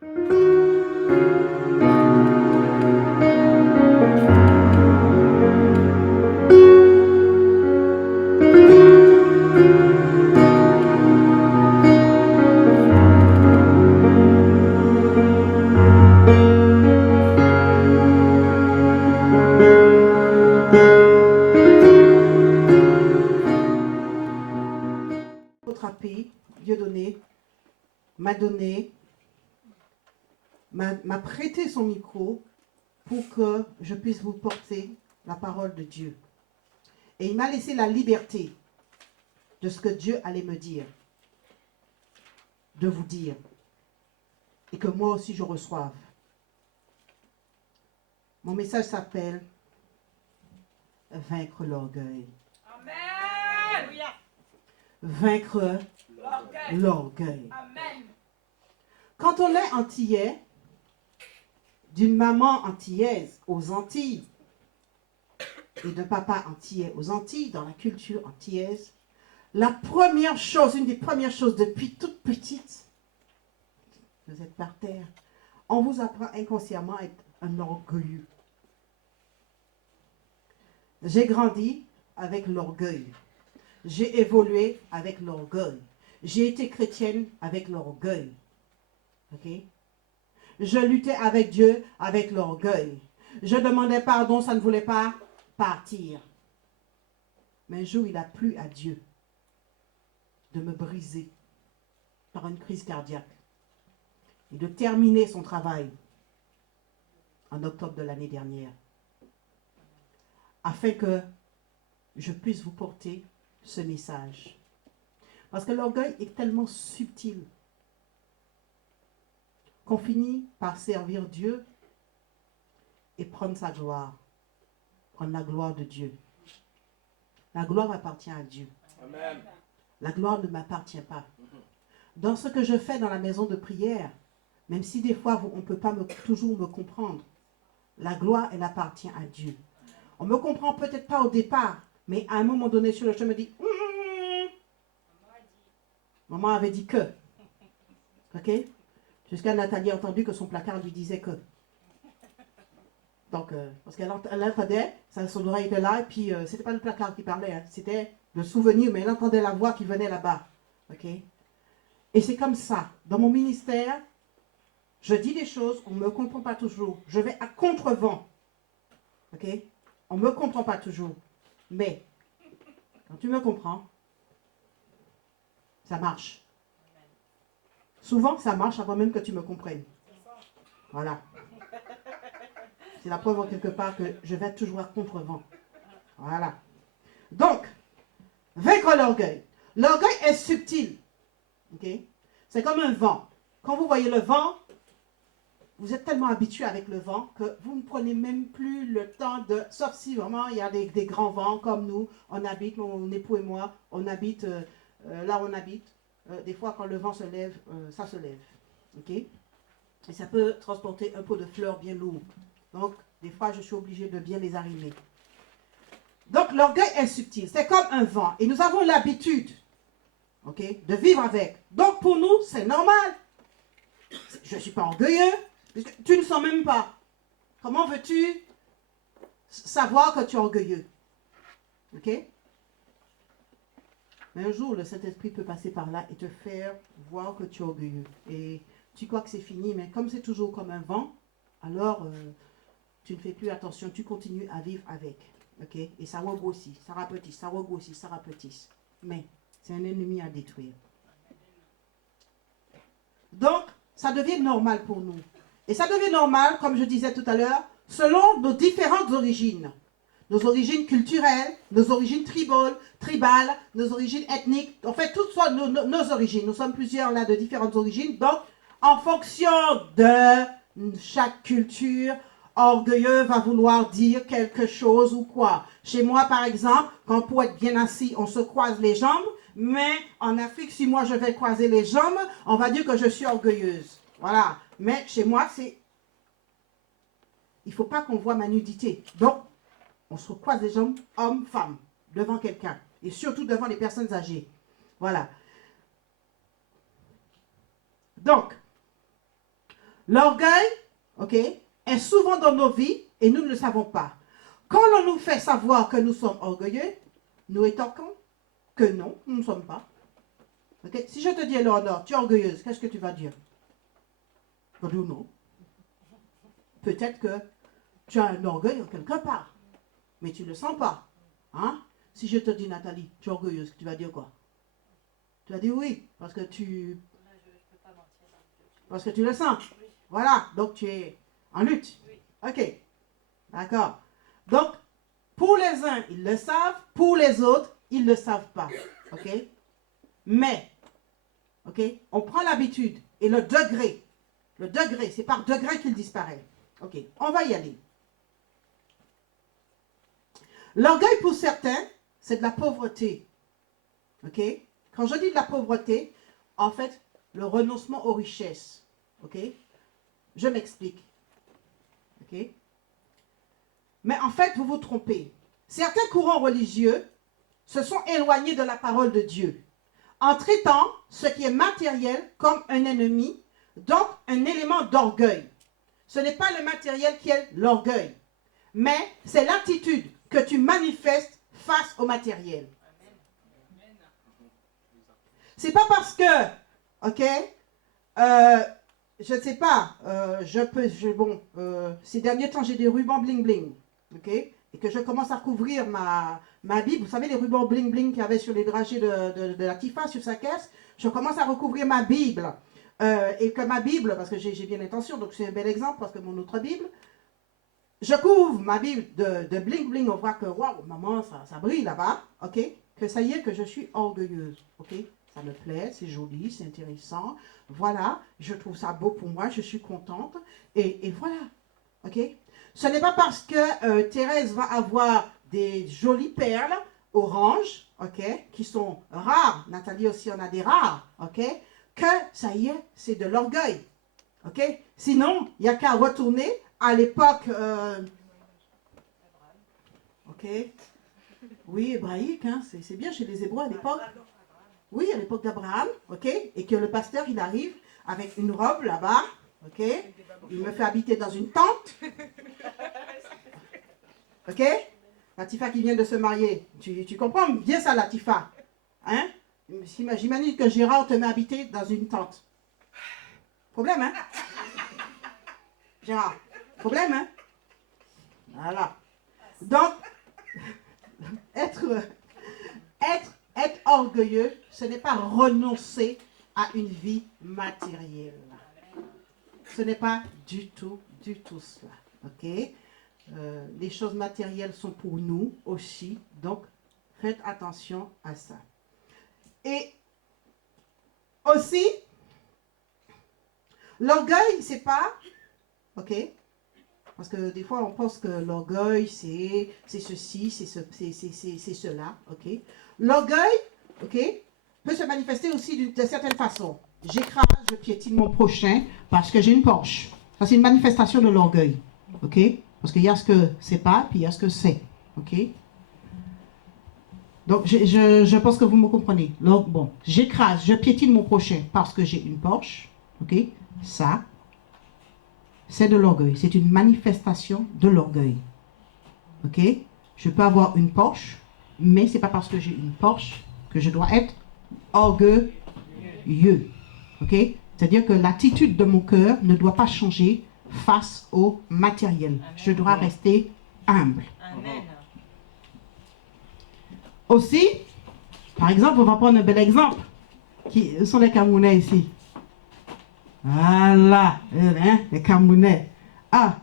Dieu donné, m'a prêté son micro pour que je puisse vous porter la parole de Dieu. Et il m'a laissé la liberté de ce que Dieu allait me dire, de vous dire, et que moi aussi je reçoive. Mon message s'appelle « Vaincre l'orgueil ». Amen. Vaincre l'orgueil. Quand on est antillais, d'une maman antillaise aux Antilles, et de papa antillais aux Antilles, dans la culture antillaise, la première chose, une des premières choses depuis toute petite, vous êtes par terre, on vous apprend inconsciemment à être un orgueilleux. J'ai grandi avec l'orgueil. J'ai évolué avec l'orgueil. J'ai été chrétienne avec l'orgueil. Ok? Je luttais avec Dieu avec l'orgueil. Je demandais pardon, ça ne voulait pas partir. Mais un jour, il a plu à Dieu de me briser par une crise cardiaque et de terminer son travail en octobre de l'année dernière, afin que je puisse vous porter ce message. Parce que l'orgueil est tellement subtil qu'on finit par servir Dieu et prendre sa gloire, prendre la gloire de Dieu. La gloire appartient à Dieu. Amen. La gloire ne m'appartient pas. Dans ce que je fais dans la maison de prière, même si des fois on ne peut pas toujours me comprendre, la gloire, elle appartient à Dieu. On ne me comprend peut-être pas au départ, mais à un moment donné sur le chemin, me dit maman avait dit que. Ok? Jusqu'à Nathalie a entendu que son placard lui disait que. Donc, parce qu'elle entendait, son oreille était là, et puis c'était pas le placard qui parlait, hein, c'était le souvenir, mais elle entendait la voix qui venait là-bas. Ok? Et c'est comme ça. Dans mon ministère, je dis des choses, on ne me comprend pas toujours. Je vais à contre-vent. Ok? On ne me comprend pas toujours. Mais, quand tu me comprends, ça marche. Souvent, ça marche avant même que tu me comprennes. Voilà. C'est la preuve en quelque part que je vais toujours à contre-vent. Voilà. Donc, vaincre l'orgueil. L'orgueil est subtil. Okay? C'est comme un vent. Quand vous voyez le vent, vous êtes tellement habitué avec le vent que vous ne prenez même plus le temps de... Sauf si vraiment il y a des grands vents comme nous, on habite, mon époux et moi, on habite là où on habite. Des fois quand le vent se lève, ça se lève. Okay? Et ça peut transporter un pot de fleurs bien lourd. Donc, des fois, je suis obligée de bien les arrimer. Donc, l'orgueil est subtil. C'est comme un vent. Et nous avons l'habitude, okay, de vivre avec. Donc, pour nous, c'est normal. Je ne suis pas orgueilleux. Tu ne sens même pas. Comment veux-tu savoir que tu es orgueilleux? Ok? Mais un jour, le Saint-Esprit peut passer par là et te faire voir que tu es orgueilleux. Et tu crois que c'est fini, mais comme c'est toujours comme un vent, alors tu ne fais plus attention, tu continues à vivre avec. Ok? Et ça regrossit, ça rapetisse, ça regrossit, ça rapetisse. Mais c'est un ennemi à détruire. Donc, ça devient normal pour nous. Et ça devient normal, comme je disais tout à l'heure, selon nos différentes origines. Nos origines culturelles, nos origines tribales, nos origines ethniques. En fait, toutes sont nos origines. Nous sommes plusieurs là de différentes origines. Donc, en fonction de chaque culture, orgueilleux va vouloir dire quelque chose ou quoi. Chez moi, par exemple, quand pour être bien assis, on se croise les jambes. Mais en Afrique, si moi je vais croiser les jambes, on va dire que je suis orgueilleuse. Voilà. Mais chez moi, c'est... Il ne faut pas qu'on voit ma nudité. Donc, on se croise les jambes, homme, femme, devant quelqu'un. Et surtout devant les personnes âgées. Voilà. Donc, L'orgueil, ok, est souvent dans nos vies et nous ne le savons pas. Quand on nous fait savoir que nous sommes orgueilleux, nous étorquons que non, nous ne sommes pas. Okay? Si je te dis, Eleonore, tu es orgueilleuse, qu'est-ce que tu vas dire? Je vais dire non. Peut-être que tu as un orgueil en quelque part, mais tu ne le sens pas. Hein? Si je te dis, Nathalie, tu es orgueilleuse, tu vas dire quoi? Tu vas dire oui, parce que tu le sens. Voilà, donc tu es en lutte. Ok, d'accord. Donc, pour les uns, ils le savent, pour les autres, ils ne le savent pas. Ok? Mais, ok, on prend l'habitude et le degré, c'est par degré qu'il disparaît. Ok, on va y aller. L'orgueil pour certains, c'est de la pauvreté. Ok? Quand je dis de la pauvreté, en fait, le renoncement aux richesses. Ok? Je m'explique. Ok? Mais en fait, vous vous trompez. Certains courants religieux se sont éloignés de la parole de Dieu, en traitant ce qui est matériel comme un ennemi, donc un élément d'orgueil. Ce n'est pas le matériel qui est l'orgueil, mais c'est l'attitude que tu manifestes face au matériel. C'est pas parce que, ok, je ne sais pas, ces derniers temps j'ai des rubans bling bling, ok, et que je commence à recouvrir ma Bible. Vous savez les rubans bling bling qu'il y avait sur les dragées de la Tifa, sur sa caisse. Je commence à recouvrir ma Bible, et que ma Bible, parce que j'ai bien l'intention, donc c'est un bel exemple, parce que mon autre Bible, je couvre ma Bible de bling bling, on voit que, waouh, maman, ça brille là-bas, ok, que ça y est, que je suis orgueilleuse, ok. Ça me plaît, c'est joli, c'est intéressant. Voilà, je trouve ça beau pour moi, je suis contente. Et voilà, ok? Ce n'est pas parce que Thérèse va avoir des jolies perles oranges, ok, qui sont rares. Nathalie aussi en a des rares, ok? Que ça y est, c'est de l'orgueil, ok? Sinon, il n'y a qu'à retourner à l'époque, ok? Oui, hébraïque, hein, c'est bien chez les Hébreux à l'époque. Oui, à l'époque d'Abraham, ok, et que le pasteur, il arrive avec une robe là-bas, ok, il me fait habiter dans une tente, ok, Latifa qui vient de se marier, tu comprends bien ça, Latifa, hein, j'imagine que Gérard te met habiter dans une tente, problème, hein, Gérard, problème, hein, voilà, donc, être orgueilleux, ce n'est pas renoncer à une vie matérielle. Ce n'est pas du tout cela. Ok? Les choses matérielles sont pour nous aussi, donc faites attention à ça. Et aussi, l'orgueil, c'est pas, ok? Parce que des fois, on pense que l'orgueil, c'est ceci, c'est cela, ok? L'orgueil, ok, peut se manifester aussi de certaines façons. J'écrase, je piétine mon prochain parce que j'ai une Porsche. Ça, c'est une manifestation de l'orgueil, ok? Parce qu'il y a ce que c'est pas, puis il y a ce que c'est, ok? Donc, je pense que vous me comprenez. Donc, bon, j'écrase, je piétine mon prochain parce que j'ai une Porsche, ok? Ça, c'est de l'orgueil. C'est une manifestation de l'orgueil. Ok? Je peux avoir une Porsche, mais ce n'est pas parce que j'ai une Porsche que je dois être orgueilleux. Ok? C'est-à-dire que l'attitude de mon cœur ne doit pas changer face au matériel. Amen. Je dois rester humble. Amen. Aussi, par exemple, on va prendre un bel exemple. Qui sont les Camerounais ici? Voilà, hein, les Camerounais. Ah,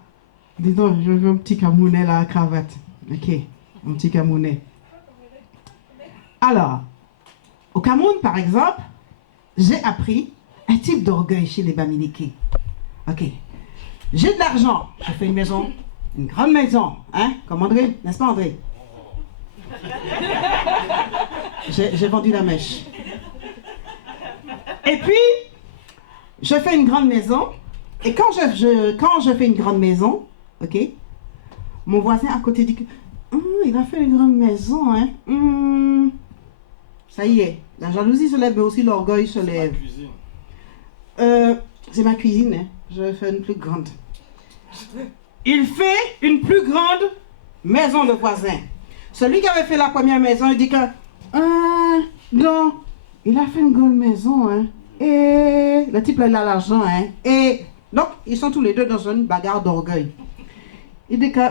dis donc, je veux un petit Camerounais là à cravate. Ok, un petit Camerounais. Alors, au Cameroun, par exemple, j'ai appris un type d'orgueil chez les Bamileke. Ok, j'ai de l'argent, je fais une maison, une grande maison, hein, comme André, n'est-ce pas André? J'ai vendu la mèche. Et puis, je fais une grande maison, et quand je fais une grande maison, ok, mon voisin à côté dit que il a fait une grande maison, hein. Ça y est, la jalousie se lève, mais aussi l'orgueil se lève. C'est ma cuisine, hein. Je vais faire une plus grande. Il fait une plus grande maison, le voisin. Celui qui avait fait la première maison, il dit que... non, il a fait une grande maison, hein. Et le type, là, il a l'argent, hein. Et donc, ils sont tous les deux dans une bagarre d'orgueil. Il dit que...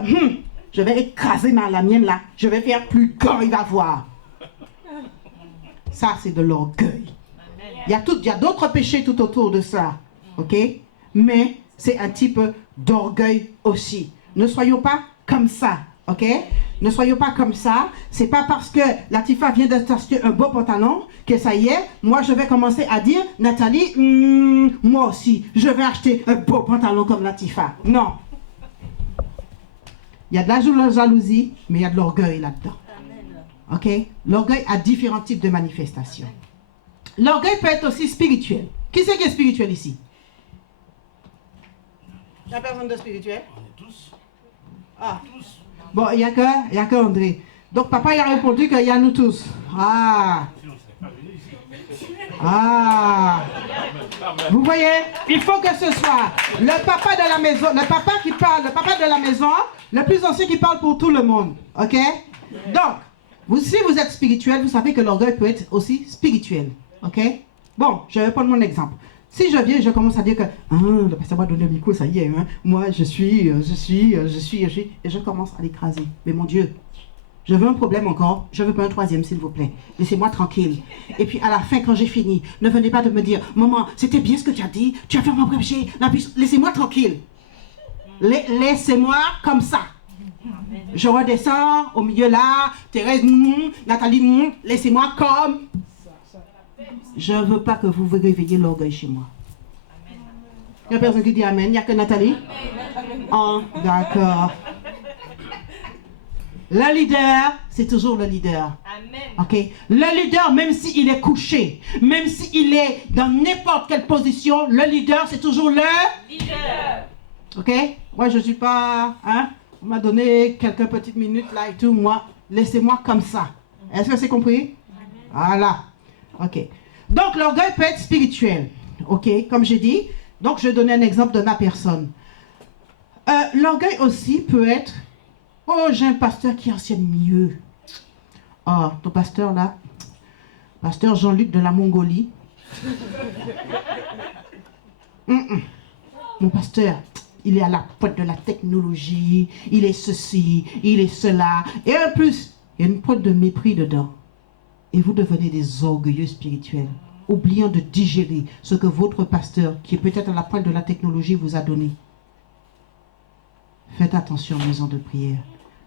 je vais écraser la mienne, là. Je vais faire plus grand, il va voir. Ça, c'est de l'orgueil. Il y a d'autres péchés tout autour de ça. OK? Mais c'est un type d'orgueil aussi. Ne soyons pas comme ça. OK? Ne soyons pas comme ça. C'est pas parce que Latifa vient d'acheter un beau pantalon que ça y est, moi je vais commencer à dire, Nathalie, moi aussi, je vais acheter un beau pantalon comme Latifa. Non. Il y a de la jalousie, mais il y a de l'orgueil là-dedans. OK? L'orgueil a différents types de manifestations. L'orgueil peut être aussi spirituel. Qui c'est qui est spirituel ici? Il n'y a personne de spirituel? On est tous. Ah. Bon, il n'y a que André. Donc papa il a répondu qu'il y a nous tous. Ah. Ah. Vous voyez, il faut que ce soit le papa de la maison, le papa qui parle, le papa de la maison, le plus ancien qui parle pour tout le monde. OK? Donc, si vous êtes spirituel, vous savez que l'orgueil peut être aussi spirituel. OK? Bon, je vais prendre mon exemple. Si je viens et je commence à dire que le pasteur m'a donné le micro, ça y est, hein, moi je suis, et je commence à l'écraser. Mais mon Dieu, je veux un problème encore, je veux pas un troisième, s'il vous plaît. Laissez-moi tranquille. Et puis à la fin, quand j'ai fini, ne venez pas de me dire, maman, c'était bien ce que tu as dit, tu as fait mon péché, laissez-moi tranquille. Laissez-moi comme ça. Je redescends au milieu là, Thérèse, Nathalie, laissez-moi comme. Je ne veux pas que vous vous réveilliez l'orgueil chez moi. Il n'y a personne qui dit Amen. Il n'y a que Nathalie. Oh, d'accord. Le leader, c'est toujours le leader. OK? Le leader, même s'il est couché, même s'il est dans n'importe quelle position, le leader, c'est toujours le leader. OK? Moi, je ne suis pas... Hein? On m'a donné quelques petites minutes là et tout. Moi, laissez-moi comme ça. Est-ce que c'est compris? Voilà. OK. Donc, l'orgueil peut être spirituel. OK? Comme j'ai dit. Donc, je vais donner un exemple de ma personne. L'orgueil aussi peut être... Oh, j'ai un pasteur qui enseigne mieux. Oh, ton pasteur là, pasteur Jean-Luc de la Mongolie. Mon pasteur, il est à la pointe de la technologie, il est ceci, il est cela. Et en plus, il y a une pointe de mépris dedans. Et vous devenez des orgueilleux spirituels, oubliant de digérer ce que votre pasteur, qui est peut-être à la pointe de la technologie, vous a donné. Faites attention, maison de prière.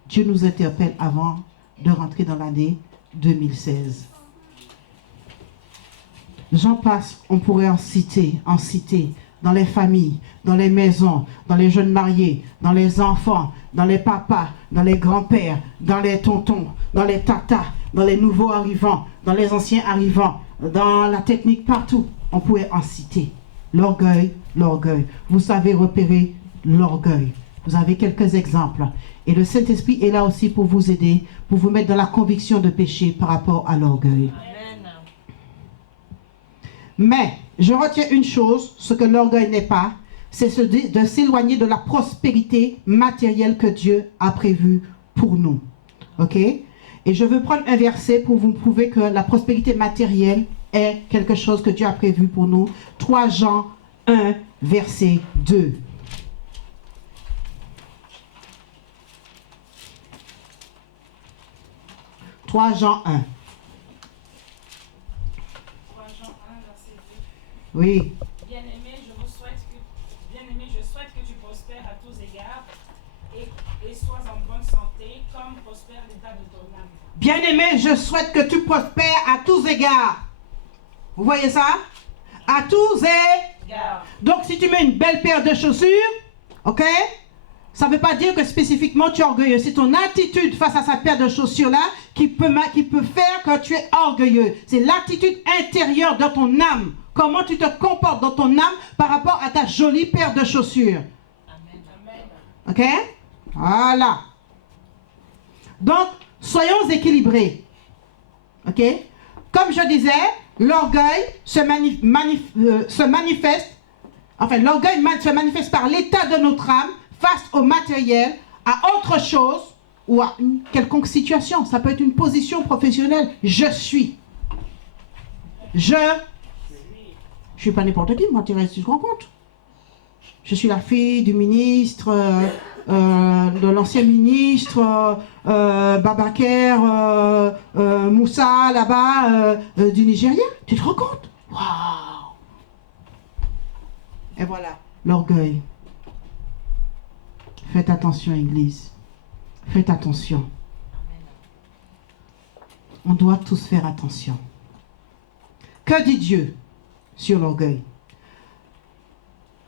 Dieu nous interpelle avant de rentrer dans l'année 2016. J'en passe, on pourrait en citer, dans les familles, dans les maisons, dans les jeunes mariés, dans les enfants, dans les papas, dans les grands-pères, dans les tontons, dans les tatas, dans les nouveaux arrivants, dans les anciens arrivants, dans la technique, partout. On pourrait en citer. L'orgueil, l'orgueil. Vous savez repérer l'orgueil. Vous avez quelques exemples. Et le Saint-Esprit est là aussi pour vous aider, pour vous mettre dans la conviction de péché par rapport à l'orgueil. Mais, je retiens une chose, ce que l'orgueil n'est pas, c'est de s'éloigner de la prospérité matérielle que Dieu a prévue pour nous. OK? Et je veux prendre un verset pour vous prouver que la prospérité matérielle est quelque chose que Dieu a prévu pour nous. 3 Jean 1, verset 2. 3 Jean 1. 3 Jean 1, verset 2. Oui. Bien-aimé, je souhaite que tu prospères à tous égards et sois en bonne santé, comme prospère l'état de ton âme. Bien-aimé, je souhaite que tu prospères à tous égards. Vous voyez ça? À tous égards. Donc, si tu mets une belle paire de chaussures, ok? Ça ne veut pas dire que spécifiquement tu es orgueilleux. C'est ton attitude face à cette paire de chaussures-là qui peut faire que tu es orgueilleux. C'est l'attitude intérieure de ton âme. Comment tu te comportes dans ton âme par rapport à ta jolie paire de chaussures. Amen. Ok? Voilà. Donc, soyons équilibrés. Ok? Comme je disais, l'orgueil se manifeste Enfin, l'orgueil se manifeste par l'état de notre âme face au matériel, à autre chose ou à une quelconque situation. Ça peut être une position professionnelle. Je suis. Je suis pas n'importe qui, moi, Thérèse, tu te rends compte? Je suis la fille du ministre, de l'ancien ministre, Babaker, Moussa, là-bas, du Nigeria. Tu te rends compte? Waouh! Et voilà, l'orgueil. Faites attention, Église. Faites attention. On doit tous faire attention. Que dit Dieu sur l'orgueil?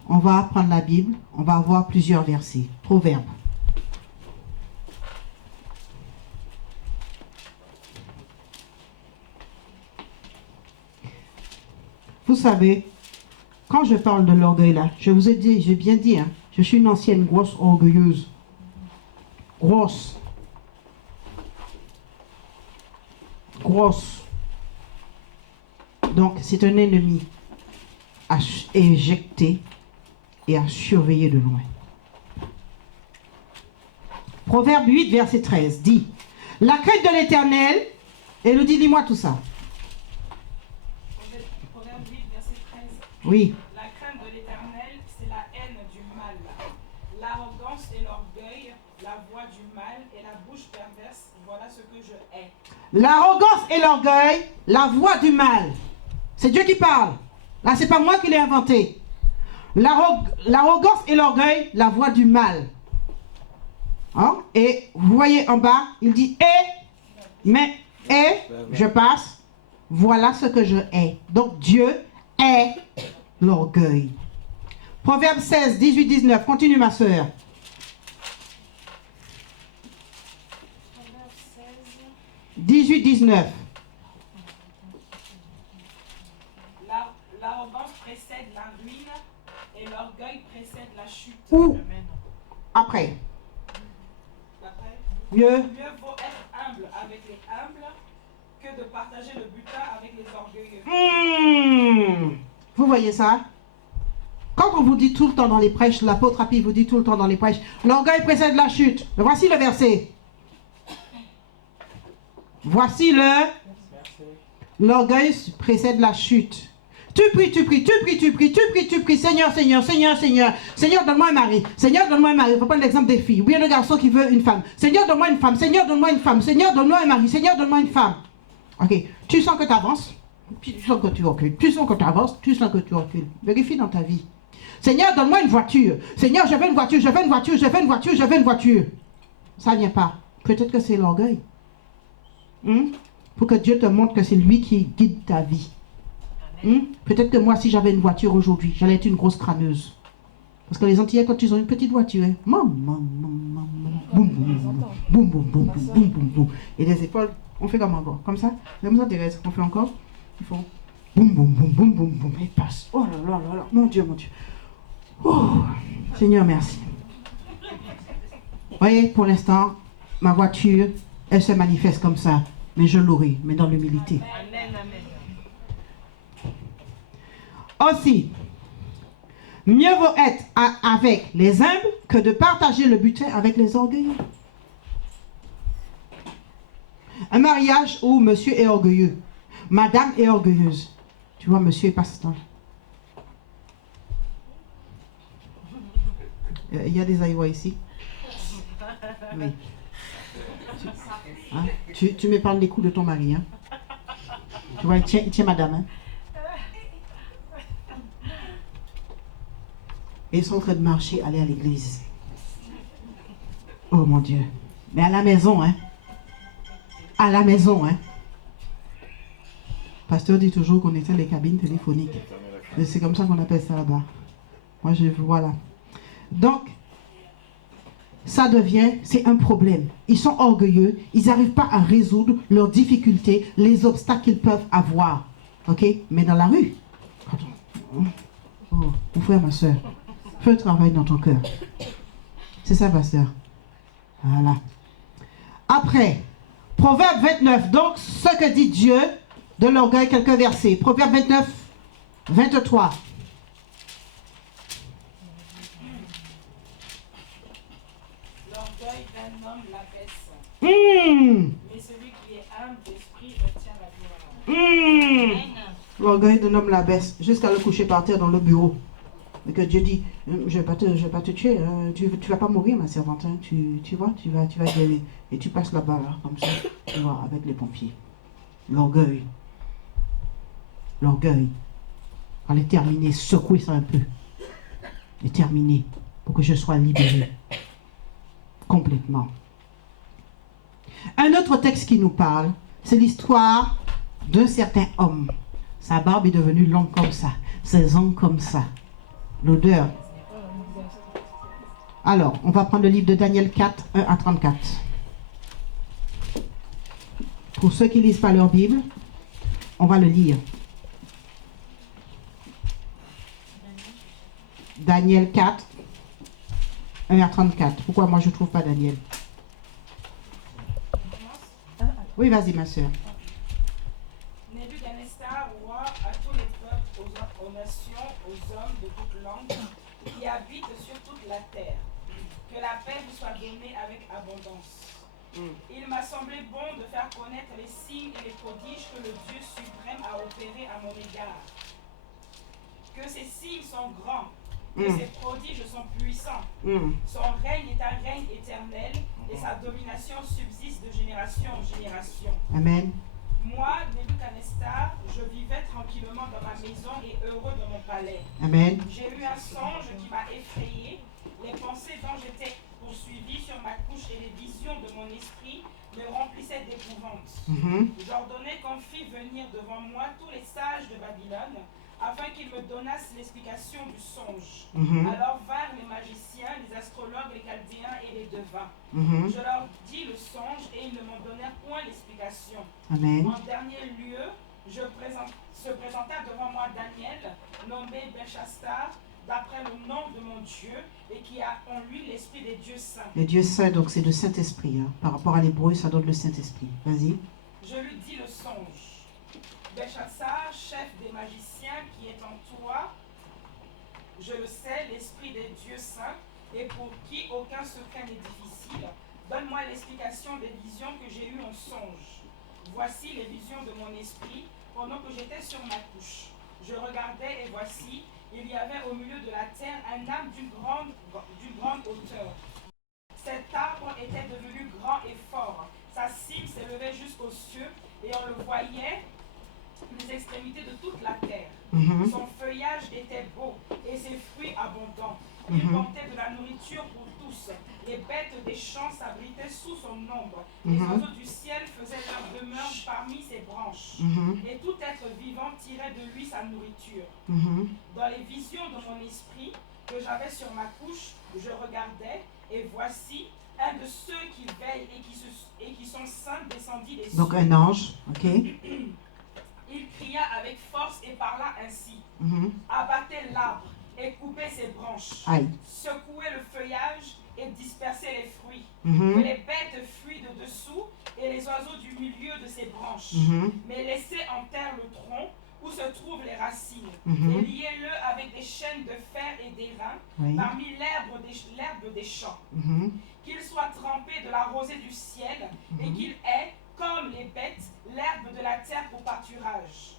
On va prendre la Bible, on va voir plusieurs versets. Proverbes. Vous savez, quand je parle de l'orgueil là, je vous ai dit, j'ai bien dit, hein, je suis une ancienne grosse orgueilleuse. Grosse. Grosse. Donc, c'est un ennemi à éjecter et à surveiller de loin. Proverbe 8, verset 13 dit: la crainte de l'Éternel, Élodie, dis-moi tout ça. Proverbe 8, verset 13. Oui. La crainte de l'Éternel, c'est la haine du mal. L'arrogance et l'orgueil, la voix du mal et la bouche perverse, voilà ce que je hais. L'arrogance et l'orgueil, la voix du mal. C'est Dieu qui parle. Là, c'est pas moi qui l'ai inventé. L'arrogance et l'orgueil, la voix du mal. Hein? Et vous voyez en bas, il dit je passe, voilà ce que je hais. Donc Dieu hait l'orgueil. Proverbe 16, 18, 19. Continue, ma soeur. Proverbe 16. 18, 19. L'arrogance précède la ruine et l'orgueil précède la chute. Ou après. Mieux. Mieux vaut être humble avec les humbles que de partager le butin avec les orgueilleux. Vous voyez ça? Quand on vous dit tout le temps dans les prêches, l'apôtre Happy vous dit tout le temps dans les prêches, l'orgueil précède la chute. Voici le verset. Voici l'orgueil précède la chute. Tu pries, Seigneur, Seigneur, donne-moi un mari. Seigneur, donne-moi un mari. Il faut prendre l'exemple des filles. Ou bien le garçon qui veut une femme. Seigneur, donne-moi une femme. Seigneur, donne-moi une femme. Seigneur, donne-moi un mari. Seigneur, donne-moi une femme. Ok. Tu sens que tu avances. Tu sens que tu recules. Tu sens que tu avances. Tu sens que tu recules. Vérifie dans ta vie. Seigneur, donne-moi une voiture. Seigneur, je veux une voiture, je veux une voiture, je veux une voiture, je veux une voiture. Ça ne vient pas. Peut-être que c'est l'orgueil. Pour que Dieu te montre que c'est lui qui guide ta vie. Peut-être que moi, si j'avais une voiture aujourd'hui, j'allais être une grosse crâneuse. Parce que les Antillais, quand ils ont une petite voiture, boum, boum, boum. Et les épaules, on fait comme encore. Comme ça, Thérèse, on fait encore. Ils font boum, boum, boum, boum, boum, boum. Ils passent. Oh là là là là. Mon Dieu, mon Dieu. Oh, Seigneur, merci. Vous voyez, pour l'instant, ma voiture, elle se manifeste comme ça. Mais je l'aurai, mais dans l'humilité. Amen, amen. Aussi, mieux vaut être avec les humbles que de partager le butin avec les orgueilleux. Un mariage où monsieur est orgueilleux, madame est orgueilleuse. Tu vois, monsieur est pas ce temps. Il y a des Aïwa ici. Oui. Tu m'épargnes les coups de ton mari. Hein? Tu vois, il tient madame. Hein? Et ils sont en train de marcher, aller à l'église. Oh mon Dieu. Mais à la maison, hein. À la maison, hein. Pasteur dit toujours qu'on était les cabines téléphoniques. Et c'est comme ça qu'on appelle ça là-bas. Moi, voilà. Donc, ça devient, c'est un problème. Ils sont orgueilleux, ils n'arrivent pas à résoudre leurs difficultés, les obstacles qu'ils peuvent avoir. Ok? Mais dans la rue, oh, mon frère, ma soeur, fais un travail dans ton cœur. C'est ça, pasteur. Voilà. Après, Proverbe 29. Donc, ce que dit Dieu de l'orgueil, quelques versets. Proverbe 29, 23. d'un homme l'abaisse, Mmh. mais celui qui est humble d'esprit obtient la gloire. Mmh. L'orgueil d'un homme l'abaisse jusqu'à le coucher par terre dans le bureau. Et que Dieu dit, je vais pas te tuer, tu vas pas mourir ma servante, hein. Tu vois, tu vas guérir. Et tu passes là-bas, là, comme ça, tu vois, avec les pompiers. L'orgueil. L'orgueil. Allez terminer, secouer ça un peu. Et terminer pour que je sois libéré complètement. Un autre texte qui nous parle, c'est l'histoire d'un certain homme. Sa barbe est devenue longue comme ça, ses ongles comme ça. L'odeur. Alors, on va prendre le livre de Daniel 4, 1 à 34. Pour ceux qui ne lisent pas leur Bible, on va le lire. Daniel 4, 1 à 34. Pourquoi moi je ne trouve pas Daniel? Oui, vas-y ma soeur. Nebuchadnezzar, roi à tous les peuples, aux nations, aux hommes de toute langue, qui habitent sur toute la terre. Que la paix vous soit donnée avec abondance. Il m'a semblé bon de faire connaître les signes et les prodiges que le Dieu suprême a opérés à mon égard. Que ces signes sont grands, que ces prodiges sont puissants. Son règne est un règne éternel et sa domination subsiste de génération en génération. Amen. Moi, Nebuchadnezzar, je vivais tranquillement dans ma maison et heureux dans mon palais. Amen. J'ai eu un songe qui m'a effrayé. Les pensées dont j'étais poursuivi sur ma couche et les visions de mon esprit me remplissaient d'épouvante. J'ordonnai qu'on fît venir devant moi tous les sages de Babylone, afin qu'ils me donnassent l'explication du songe. Alors vinrent les magiciens, les astrologues, les chaldéens et les devins. Je leur dis le songe et ils ne m'en donnèrent point l'explication. Amen. En dernier lieu, se présenta devant moi Daniel, nommé Belchassar, d'après le nom de mon Dieu, et qui a en lui l'esprit des dieux saints. Les dieux saints, donc c'est le Saint-Esprit. Hein. Par rapport à l'hébreu, ça donne le Saint-Esprit. Vas-y. Je lui dis le songe. Belchassar, chef des magiciens qui est en toi, je le sais, l'esprit des dieux saints, et pour qui aucun secret n'est difficile, donne-moi l'explication des visions que j'ai eues en songe. Voici les visions de mon esprit, pendant que j'étais sur ma couche. Je regardais et voici, il y avait au milieu de la terre un arbre d'une grande hauteur. Cet arbre était devenu grand et fort. Sa cime s'élevait jusqu'aux cieux et on le voyait les extrémités de toute la terre. Son feuillage était beau et ses fruits abondants. Il portait de la nourriture pour tous. Les bêtes des champs s'abritaient sous son ombre. Les oiseaux du ciel faisaient leur demeure parmi ses branches. Et tout être vivant tirait de lui sa nourriture. Dans les visions de mon esprit que j'avais sur ma couche, je regardais et voici un de ceux qui veillent et qui sont saints descendit des cieux. Donc un ange, ok. Il cria avec force et parla ainsi. Abattez l'arbre et coupez ses branches. Aïe. Secouez le feuillage et dispersez les fruits. Que les bêtes fuient de dessous et les oiseaux du milieu de ses branches. Mais laissez en terre le tronc où se trouvent les racines. Et liez-le avec des chaînes de fer et d'airain parmi l'herbe des champs. Qu'il soit trempé de la rosée du ciel et qu'il ait, comme les bêtes, l'herbe de la terre pour pâturage.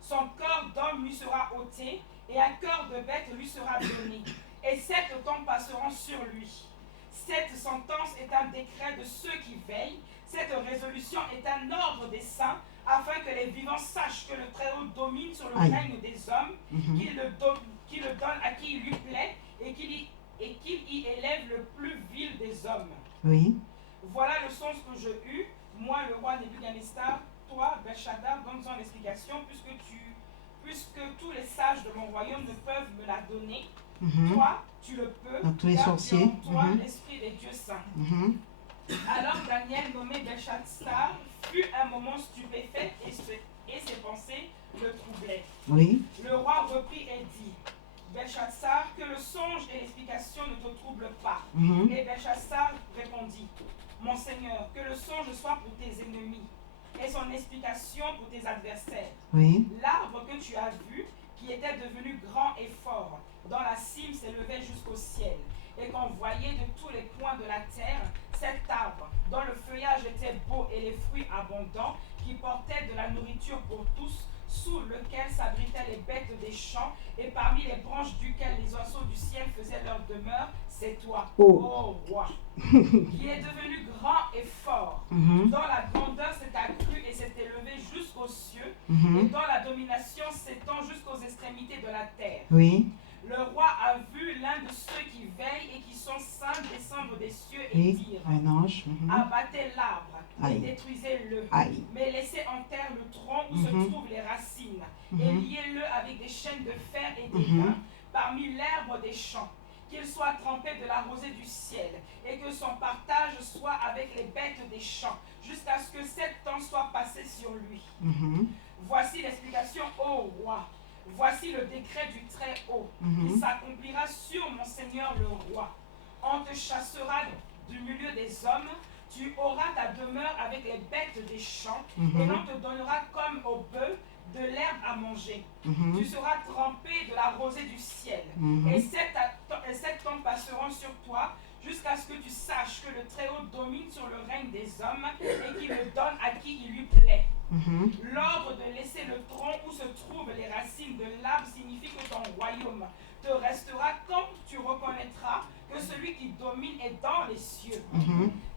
Son corps d'homme lui sera ôté, et un corps de bête lui sera donné. Et 7 temps passeront sur lui. Cette sentence est un décret de ceux qui veillent. Cette résolution est un ordre des saints, afin que les vivants sachent que le Très-Haut domine sur le règne des hommes, qu'il le donne à qui il lui plaît, et qu'il y élève le plus vil des hommes. Oui. Voilà le sens que je eus. Moi, le roi Nebuchadnezzar, toi, Belchassar, donne-en l'explication, puisque tous les sages de mon royaume ne peuvent me la donner. Toi, tu le peux, donc tous les car sorciers. tu as en toi l'esprit des dieux saints. Alors Daniel, nommé Belchassar, fut un moment stupéfait et ses pensées le troublaient. Oui. Le roi reprit et dit, Belchassar, que le songe et l'explication ne te troublent pas. Et Belchassar répondit, mon Seigneur, que le songe soit pour tes ennemis et son explication pour tes adversaires. Oui. L'arbre que tu as vu, qui était devenu grand et fort, dont la cime s'élevait jusqu'au ciel, et qu'on voyait de tous les coins de la terre, cet arbre, dont le feuillage était beau et les fruits abondants, qui portait de la nourriture pour tous, sous lequel s'abritaient les bêtes des champs, et parmi les branches duquel les oiseaux du ciel faisaient leur demeure, c'est toi, ô roi, qui est devenu grand et fort, dont la grandeur s'est accrue et s'est élevée jusqu'aux cieux, et dont la domination s'étend jusqu'aux extrémités de la terre. Oui. Le roi a vu l'un de ceux qui veillent et qui sont saints descendre des cieux et dire, un ange. abattez l'arbre et détruisez-le, mais laissez en terre le tronc où se trouvent les racines, et liez-le avec des chaînes de fer et des liens parmi l'herbe des champs, qu'il soit trempé de la rosée du ciel, et que son partage soit avec les bêtes des champs, jusqu'à ce que 7 ans soient passés sur lui. Voici l'explication, ô roi. Voici le décret du Très-Haut, qui s'accomplira sur mon Seigneur le roi. On te chassera du milieu des hommes, tu auras ta demeure avec les bêtes des champs, et l'on te donnera comme au bœuf de l'herbe à manger. Tu seras trempé de la rosée du ciel, et 7 ans passeront sur toi, jusqu'à ce que tu saches que le Très-Haut domine sur le règne des hommes, et qu'il le donne à qui il lui plaît. L'ordre de laisser le tronc où se trouvent les racines de l'arbre signifie que ton royaume te restera quand tu reconnaîtras que celui qui domine est dans les cieux.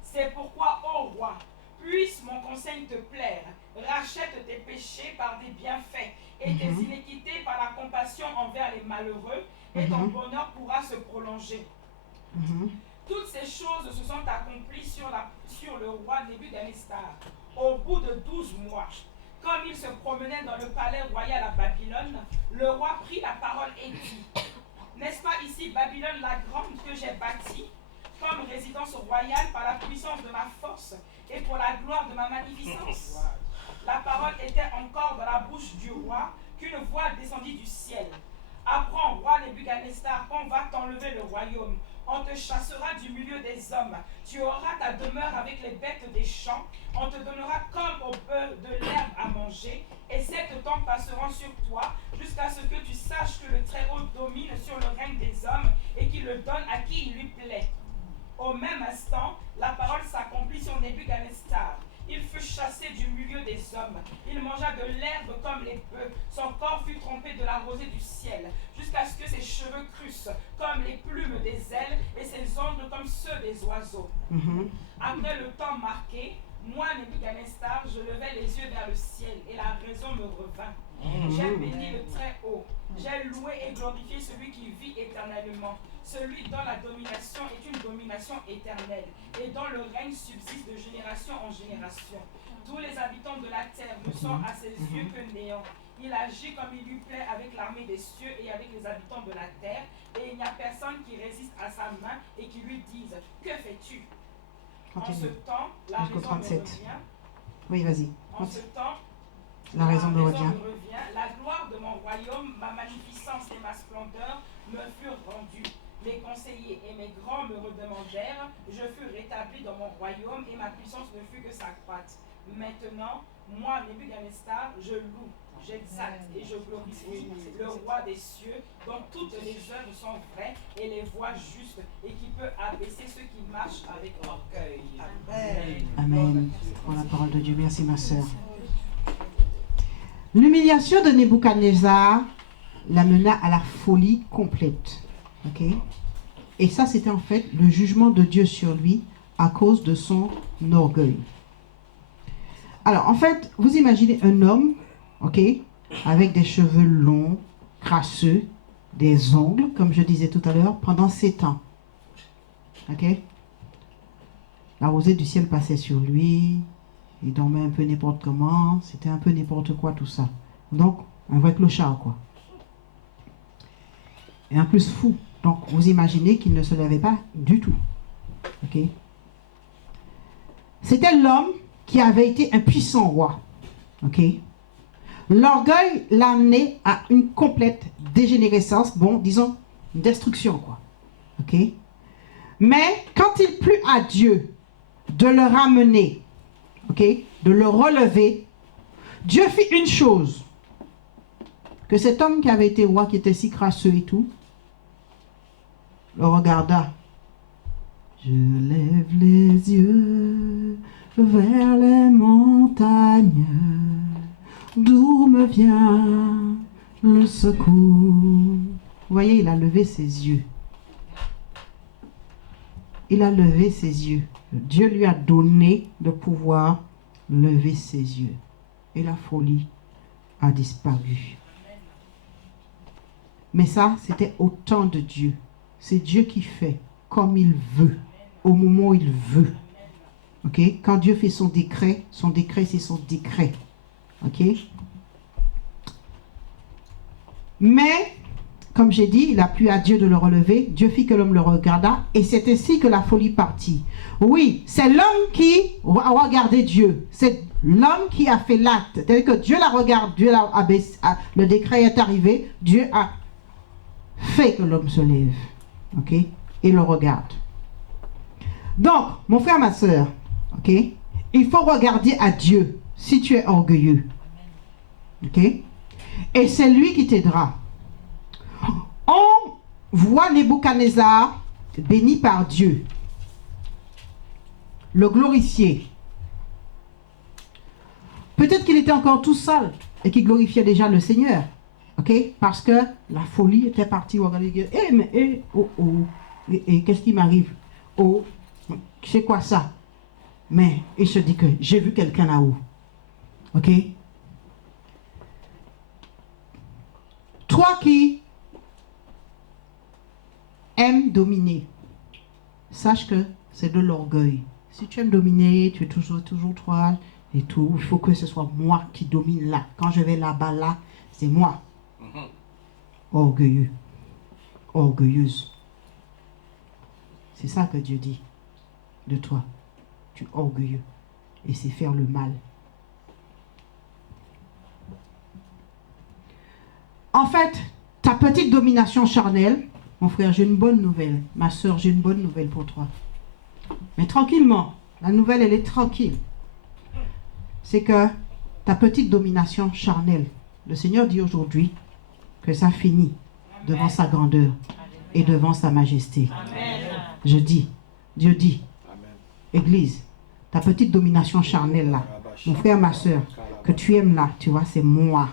C'est pourquoi, ô roi, puisse mon conseil te plaire, rachète tes péchés par des bienfaits et tes iniquités par la compassion envers les malheureux, et ton bonheur pourra se prolonger. Toutes ces choses se sont accomplies sur le roi Nebuchadnezzar. Au bout de 12 mois, comme il se promenait dans le palais royal à Babylone, le roi prit la parole et dit, n'est-ce pas ici Babylone la grande que j'ai bâtie, comme résidence royale par la puissance de ma force et pour la gloire de ma magnificence? La parole était encore dans la bouche du roi qu'une voix descendit du ciel. Apprends, roi Nebuchadnezzar, qu'on va t'enlever le royaume. On te chassera du milieu des hommes. Tu auras ta demeure avec les bêtes des champs. On te donnera comme au bœuf de l'herbe à manger. Et 7 temps passeront sur toi, jusqu'à ce que tu saches que le Très-Haut domine sur le règne des hommes et qu'il le donne à qui il lui plaît. Au même instant, la parole s'accomplit sur Nebuchadnezzar. Il fut chassé du milieu des hommes. Il mangea de l'herbe comme les bœufs. Son corps fut trempé de la rosée du ciel, jusqu'à ce que ses cheveux crussent comme les plumes des ailes et ses ongles comme ceux des oiseaux. Après le temps marqué, moi, Nebuchadnezzar, je levai les yeux vers le ciel et la raison me revint. J'ai béni le Très-Haut. J'ai loué et glorifié celui qui vit éternellement, celui dont la domination est une domination éternelle et dont le règne subsiste de génération en génération. Tous les habitants de la terre ne sont à ses yeux que néant. Il agit comme il lui plaît avec l'armée des cieux et avec les habitants de la terre, et il n'y a personne qui résiste à sa main et qui lui dise « Que fais-tu » En ce temps, la raison me revient. Oui, vas-y. En ce temps, la raison me revient. La gloire de mon royaume, ma magnificence et ma splendeur me furent rendues. Mes conseillers et mes grands me redemandèrent. Je fus rétabli dans mon royaume et ma puissance ne fut que s'accroître. Maintenant, moi, Nebuchadnezzar, je loue, j'exalte et je glorifie le roi des cieux, dont toutes les œuvres sont vraies et les voies justes, et qui peut abaisser ceux qui marchent avec orgueil. Amen. Amen. Pour la parole de Dieu. Merci, ma sœur. L'humiliation de Nebuchadnezzar l'amena à la folie complète. Ok? Et ça, c'était en fait le jugement de Dieu sur lui à cause de son orgueil. Alors, en fait, vous imaginez un homme, ok, avec des cheveux longs, crasseux, des ongles, comme je disais tout à l'heure, pendant 7 ans. Ok? La rosée du ciel passait sur lui, il dormait un peu n'importe comment, c'était un peu n'importe quoi tout ça. Donc, un vrai clochard, quoi. Et en plus fou. Donc, vous imaginez qu'il ne se levait pas du tout. Ok? C'était l'homme qui avait été un puissant roi. Ok? L'orgueil l'a amené à une complète dégénérescence, bon, disons, une destruction, quoi. Ok? Mais quand il plut à Dieu de le ramener, ok, de le relever, Dieu fit une chose, que cet homme qui avait été roi, qui était si crasseux et tout, le regarda. Je lève les yeux vers les montagnes, d'où me vient le secours. Vous voyez, il a levé ses yeux. Il a levé ses yeux. Dieu lui a donné de pouvoir lever ses yeux. Et la folie a disparu. Mais ça, c'était au temps de Dieu. C'est Dieu qui fait comme il veut, au moment où il veut. Ok? Quand Dieu fait son décret, c'est son décret. Ok? Mais, comme j'ai dit, il a plu à Dieu de le relever. Dieu fit que l'homme le regarda, et c'est ainsi que la folie partit. Oui, c'est l'homme qui a regardé Dieu. C'est l'homme qui a fait l'acte. C'est-à-dire que Dieu la regarde, Dieu l'a abaissé, le décret est arrivé, Dieu a fait que l'homme se lève. Ok? Et le regarde. Donc, mon frère, ma soeur, ok? Il faut regarder à Dieu si tu es orgueilleux. Ok? Et c'est lui qui t'aidera. On voit Nebuchadnezzar béni par Dieu, le glorifier. Peut-être qu'il était encore tout seul et qu'il glorifiait déjà le Seigneur. Ok? Parce que la folie était partie. Et qu'est-ce qui m'arrive? Oh, c'est quoi ça? Mais il se dit que j'ai vu quelqu'un là-haut. Ok? Toi qui aimes dominer, sache que c'est de l'orgueil. Si tu aimes dominer, tu es toujours toi et tout. Il faut que ce soit moi qui domine là. Quand je vais là-bas, là, c'est moi. Orgueilleux. Orgueilleuse. C'est ça que Dieu dit de toi. Tu es orgueilleux. Et c'est faire le mal. En fait, ta petite domination charnelle, mon frère, j'ai une bonne nouvelle. Ma soeur, j'ai une bonne nouvelle pour toi. Mais tranquillement, la nouvelle, elle est tranquille. C'est que ta petite domination charnelle, le Seigneur dit aujourd'hui que ça finit devant sa grandeur et devant sa majesté. Amen. Je dis, Dieu dit, Amen. Église, ta petite domination charnelle là, mon frère, ma soeur, que tu aimes là, tu vois, c'est moi.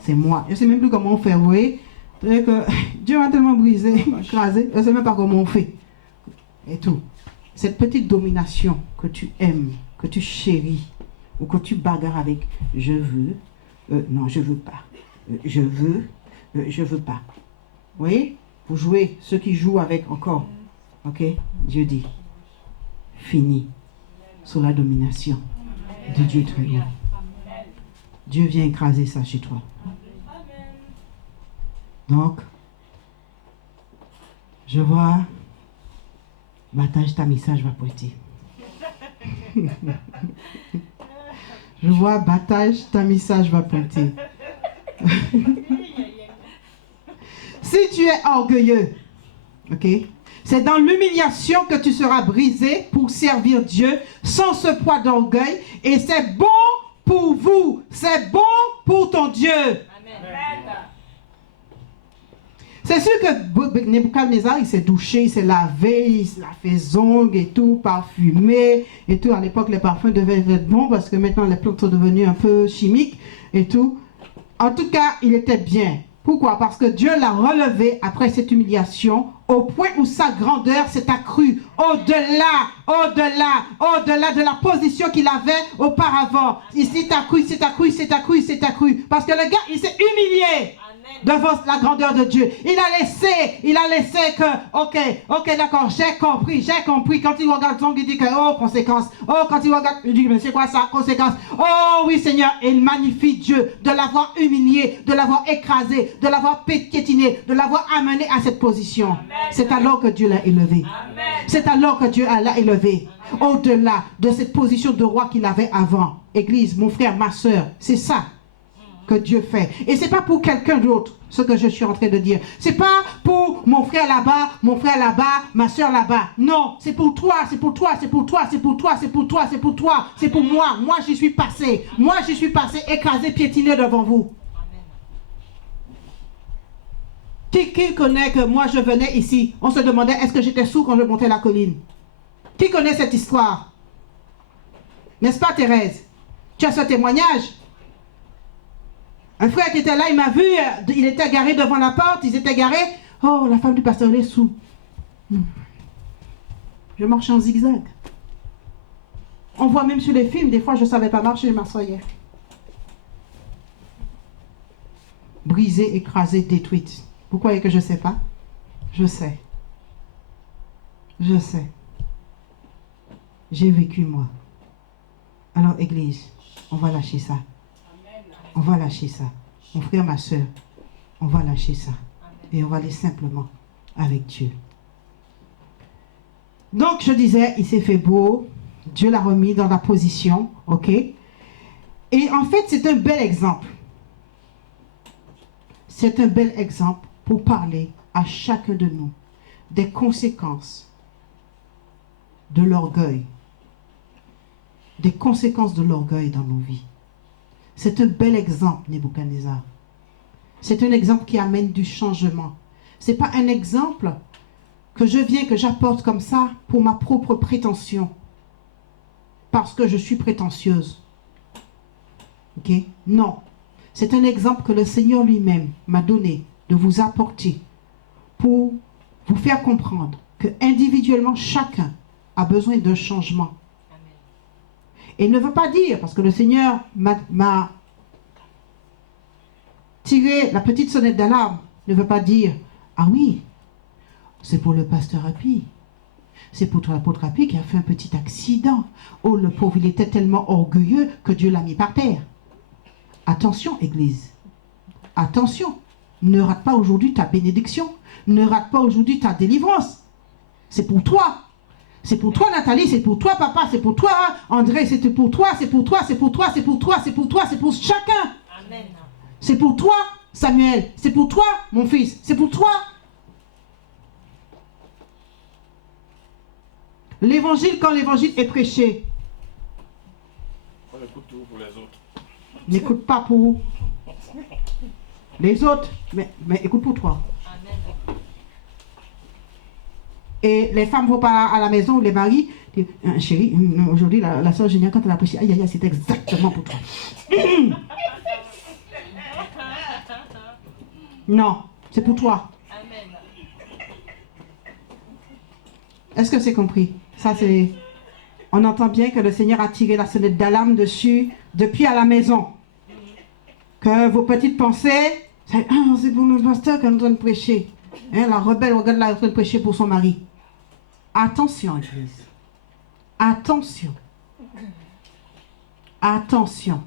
C'est moi. Je ne sais même plus comment on fait, vous voyez. Que Dieu m'a tellement brisé, écrasé, je ne sais même pas comment on fait. Et tout. Cette petite domination que tu aimes, que tu chéris, ou que tu bagarres avec, je veux, non, je veux pas. Je veux pas. Vous voyez? Vous jouez, ceux qui jouent avec encore. Ok? Dieu dit, fini sous la domination de Dieu très haut. Dieu vient écraser ça chez toi. Donc, je vois, Bataille Tamissage va pointer. Je vois, Bataille Tamissage va pointer. Si tu es orgueilleux, ok, c'est dans l'humiliation que tu seras brisé pour servir Dieu sans ce poids d'orgueil, et c'est bon pour vous, c'est bon pour ton Dieu. Amen. C'est sûr que Nebuchadnezzar, il s'est douché, il s'est lavé, il a fait ongles et tout, parfumé et tout. À l'époque, les parfums devaient être bons parce que maintenant, les plantes sont devenues un peu chimiques et tout. En tout cas, il était bien. Pourquoi? Parce que Dieu l'a relevé après cette humiliation au point où sa grandeur s'est accrue au-delà de la position qu'il avait auparavant. Il s'est accru. Parce que le gars, il s'est humilié devant la grandeur de Dieu. Il a laissé que, ok, d'accord, j'ai compris. Quand il regarde son, il dit que, conséquence. Quand il regarde, il dit, mais c'est quoi ça, conséquence? Oh oui, Seigneur, il magnifie Dieu de l'avoir humilié, de l'avoir écrasé, de l'avoir piétiné, de l'avoir amené à cette position. Amen. C'est alors que Dieu l'a élevé. Amen. C'est alors que Dieu l'a élevé. Au-delà de cette position de roi qu'il avait avant. Église, mon frère, ma soeur, c'est ça que Dieu fait. Et c'est pas pour quelqu'un d'autre, ce que je suis en train de dire. C'est pas pour mon frère là-bas, ma soeur là-bas. Non, c'est pour toi, c'est pour moi. Moi, j'y suis passé. Écrasé, piétiné devant vous. Qui connaît que moi, je venais ici, on se demandait est-ce que j'étais sourd quand je montais la colline? Qui connaît cette histoire? N'est-ce pas, Thérèse? Tu as ce témoignage? Un frère qui était là, il m'a vu, il était garé devant la porte, ils étaient garés. Oh, la femme du pasteur, elle est sous. Je marchais en zigzag. On voit même sur les films, des fois je ne savais pas marcher, je m'assoyais. Brisée, écrasée, détruite. Vous croyez que je ne sais pas? Je sais. Je sais. J'ai vécu moi. Alors, Église, on va lâcher ça. On va lâcher ça. Mon frère, ma soeur, on va lâcher ça. Et on va aller simplement avec Dieu. Donc, je disais, il s'est fait beau. Dieu l'a remis dans la position. OK? Et en fait, c'est un bel exemple. C'est un bel exemple pour parler à chacun de nous des conséquences de l'orgueil. Des conséquences de l'orgueil dans nos vies. C'est un bel exemple, Nebuchadnezzar. C'est un exemple qui amène du changement. Ce n'est pas un exemple que j'apporte comme ça pour ma propre prétention. Parce que je suis prétentieuse. Ok? Non. C'est un exemple que le Seigneur lui-même m'a donné de vous apporter pour vous faire comprendre que individuellement, chacun a besoin d'un changement. Et il ne veut pas dire, parce que le Seigneur m'a tiré la petite sonnette d'alarme, ne veut pas dire, ah oui, c'est pour le pasteur Happy. C'est pour l'apôtre Happy qui a fait un petit accident. Oh, le pauvre, il était tellement orgueilleux que Dieu l'a mis par terre. Attention, Église. Attention. Ne rate pas aujourd'hui ta bénédiction. Ne rate pas aujourd'hui ta délivrance. C'est pour toi. C'est pour toi, Nathalie, c'est pour toi, papa, c'est pour toi, André, c'est pour toi, c'est pour toi, c'est pour toi, c'est pour toi, c'est pour toi, c'est pour chacun. Amen. C'est pour toi, Samuel, c'est pour toi, mon fils, c'est pour toi. L'évangile, quand l'évangile est prêché, on écoute tout pour les autres. N'écoute pas pour les autres, mais écoute pour toi. Et les femmes vont pas à la maison, ou les maris, disent, chérie, aujourd'hui, la soeur Génia, quand elle a prêché, aïe, aïe, aïe, c'est exactement pour toi. Non, c'est pour toi. Est-ce que c'est compris? Ça, c'est... On entend bien que le Seigneur a tiré la sonnette d'alarme dessus, depuis à la maison. Que vos petites pensées, c'est pour le pasteur qu'on est en train de prêcher. Hein, la rebelle, regarde, là, en train de prêcher pour son mari. Attention, Église. Attention. Attention.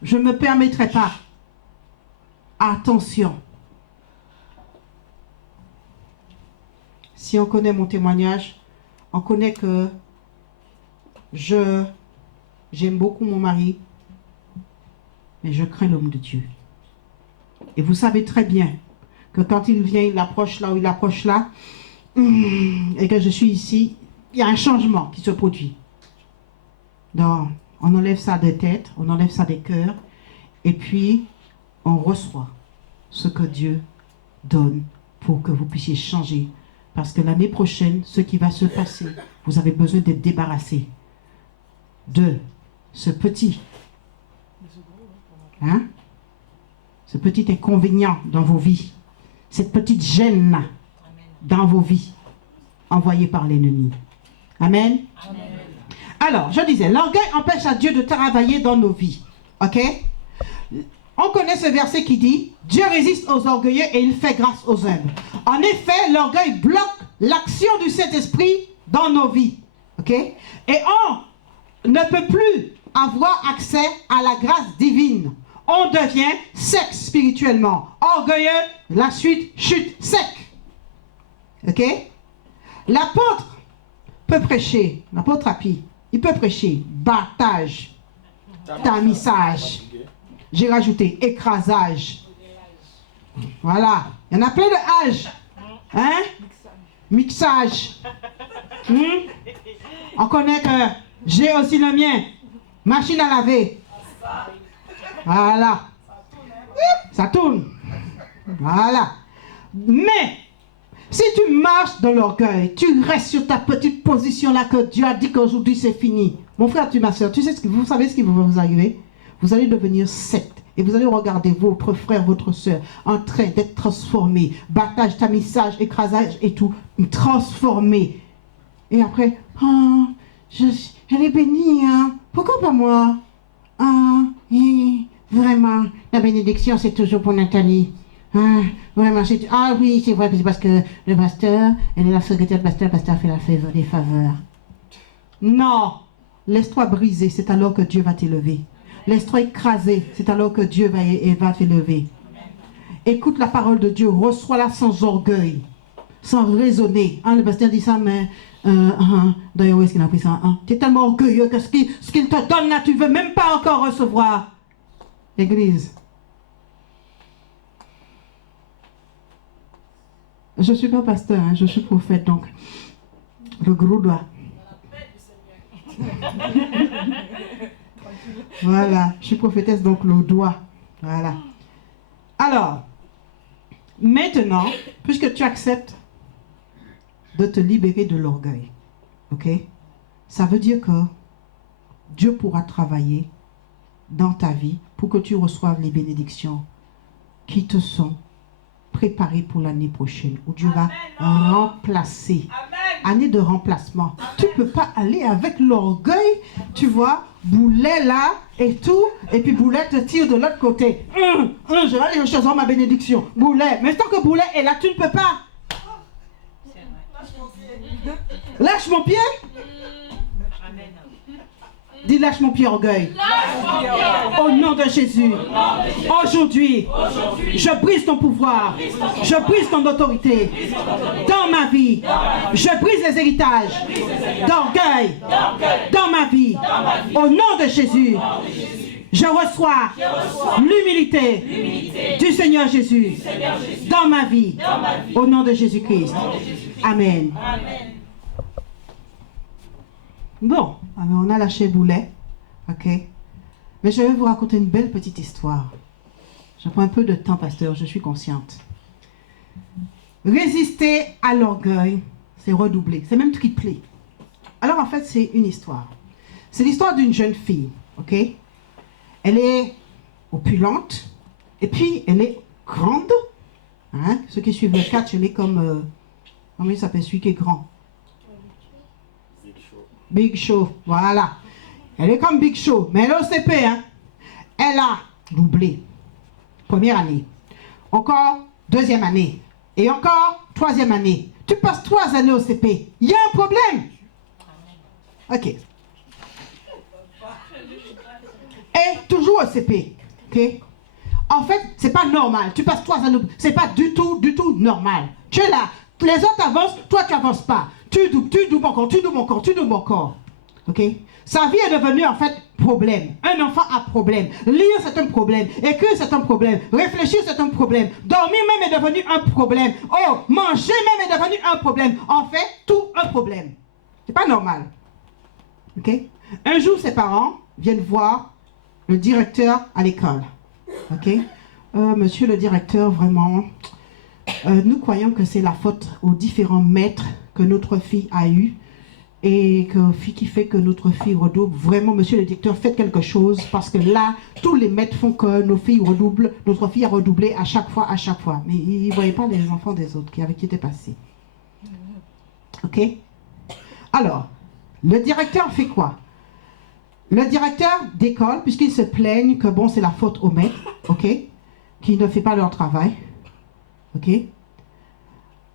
Je ne me permettrai pas. Attention. Si on connaît mon témoignage, on connaît que j'aime beaucoup mon mari, mais je crains l'homme de Dieu. Et vous savez très bien que quand il vient, il approche là ou il approche là, et que je suis ici, il y a un changement qui se produit. Donc, on enlève ça des têtes, on enlève ça des cœurs, et puis on reçoit ce que Dieu donne pour que vous puissiez changer. Parce que l'année prochaine, ce qui va se passer, vous avez besoin d'être débarrassé de ce petit, ce petit inconvénient dans vos vies, cette petite gêne dans vos vies, envoyée par l'ennemi. Amen. Amen. Alors, je disais, l'orgueil empêche à Dieu de travailler dans nos vies. Ok? On connaît ce verset qui dit, Dieu résiste aux orgueilleux et il fait grâce aux humbles. En effet, l'orgueil bloque l'action du Saint-Esprit dans nos vies. Ok? Et on ne peut plus avoir accès à la grâce divine. On devient sec spirituellement. Orgueilleux, la suite, chute, sec. Ok? L'apôtre peut prêcher, l'apôtre Happy, il peut prêcher baptême, tamissage. J'ai rajouté écrasage. Voilà. Il y en a plein de âges. Hein? Mixage. On connaît que j'ai aussi le mien. Machine à laver. Voilà. Ça tourne. Voilà. Mais Si tu marches dans l'orgueil, tu restes sur ta petite position là que Dieu a dit qu'aujourd'hui c'est fini. Mon frère, ma soeur, vous savez ce qui va vous arriver? Vous allez devenir secte. Et vous allez regarder votre frère, votre soeur en train d'être transformé. Battage, tamissage, écrasage et tout. Transformé. Et après, oh, elle est bénie, hein. Pourquoi pas moi? Ah, vraiment, la bénédiction c'est toujours pour Nathalie. Ah, vraiment, ah oui, c'est vrai que c'est parce que le pasteur, elle est la secrétaire du pasteur, le pasteur fait des faveurs. Non, laisse-toi briser, c'est alors que Dieu va t'élever. Laisse-toi écraser, c'est alors que Dieu va t'élever. Écoute la parole de Dieu, reçois-la sans orgueil, sans raisonner. Ah, le pasteur dit ça, mais d'ailleurs, où est-ce qu'il a pris ça? Tu es tellement orgueilleux que ce qu'il te donne là, tu ne veux même pas encore recevoir. Église. Je ne suis pas pasteur, hein, je suis prophète, donc le gros doigt. Voilà, je suis prophétesse, donc le doigt. Voilà. Alors, maintenant, puisque tu acceptes de te libérer de l'orgueil, ok? Ça veut dire que Dieu pourra travailler dans ta vie pour que tu reçoives les bénédictions qui te sont préparées pour l'année prochaine, où Dieu va remplacer. Année de remplacement. Tu ne peux pas aller avec l'orgueil, tu vois, Boulet là et tout, et puis Boulet te tire de l'autre côté. Je vais aller recevoir ma bénédiction. Boulet, mais tant que Boulet est là, tu ne peux pas. Lâche mon pied. Dis lâche mon pied orgueil. Au nom de Jésus. Aujourd'hui, je brise ton pouvoir. Je brise ton autorité. Dans ma vie, je brise les héritages d'orgueil. Dans ma vie. Au nom de Jésus. Je reçois l'humilité du Seigneur Jésus dans ma vie. Au nom de Jésus-Christ. Amen. Bon, alors on a lâché Boulet, ok? Mais je vais vous raconter une belle petite histoire. Je prends un peu de temps, pasteur, je suis consciente. Résister à l'orgueil, c'est redoubler, c'est même tripler. Alors en fait, c'est une histoire. C'est l'histoire d'une jeune fille, ok? Elle est opulente, et puis elle est grande. Hein? Ceux qui suivent le catch, elle est comme... comment il s'appelle celui qui est grand? Big Show, voilà. Elle est comme Big Show, mais elle est au CP, hein. Elle a doublé. Première année. Encore deuxième année. Et encore troisième année. Tu passes 3 années au CP. Il y a un problème. Ok. Et toujours au CP. Ok. En fait, c'est pas normal. Tu passes 3 années. C'est pas du tout normal. Tu es là. Les autres avancent, toi tu n'avances pas. Tu doubles encore. Ok? Sa vie est devenue en fait problème. Un enfant a problème. Lire c'est un problème. Écrire c'est un problème. Réfléchir c'est un problème. Dormir même est devenu un problème. Oh, manger même est devenu un problème. En fait, tout un problème. C'est pas normal. Ok? Un jour, ses parents viennent voir le directeur à l'école. Ok? Monsieur le directeur, vraiment, nous croyons que c'est la faute aux différents maîtres que notre fille a eu et qui fait que notre fille redouble. Vraiment, monsieur le directeur, faites quelque chose parce que là, tous les maîtres font que nos filles redoublent. Notre fille a redoublé à chaque fois. Mais ils ne voyaient pas les enfants des autres avec qui étaient passés. Ok? Alors, le directeur fait quoi? Le directeur d'école, puisqu'ils se plaignent que bon, c'est la faute aux maîtres, ok? Qui ne fait pas leur travail. Ok?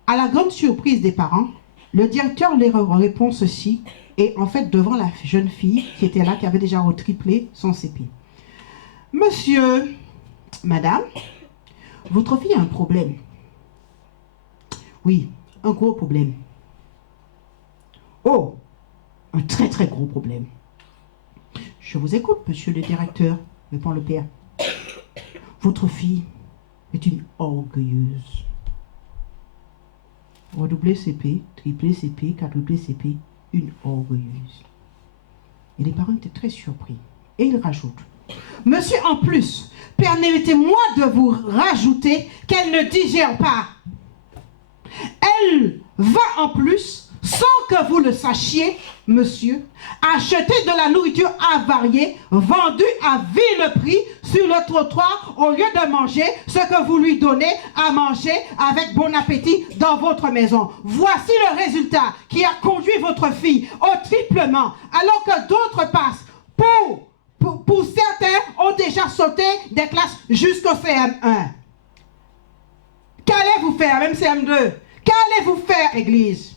À la grande surprise des parents, le directeur leur répond ceci, et en fait devant la jeune fille qui était là, qui avait déjà retriplé son CP. Monsieur, madame, votre fille a un problème. Oui, un gros problème. Oh, un très très gros problème. Je vous écoute, monsieur le directeur, répond le père. Votre fille est une orgueilleuse. Redoubler CP, tripler CP, quadrupler CP, une orgueilleuse. Et les parents étaient très surpris. Et ils rajoutent, monsieur, en plus, permettez-moi de vous rajouter qu'elle ne digère pas. elle va en plus, sans que vous le sachiez, monsieur, acheter de la nourriture avariée, vendue à vil prix sur le trottoir, au lieu de manger ce que vous lui donnez à manger avec bon appétit dans votre maison. Voici le résultat qui a conduit votre fille au triplement, alors que d'autres passent pour certains ont déjà sauté des classes jusqu'au CM1. Qu'allez-vous faire, même CM2? Qu'allez-vous faire, Église?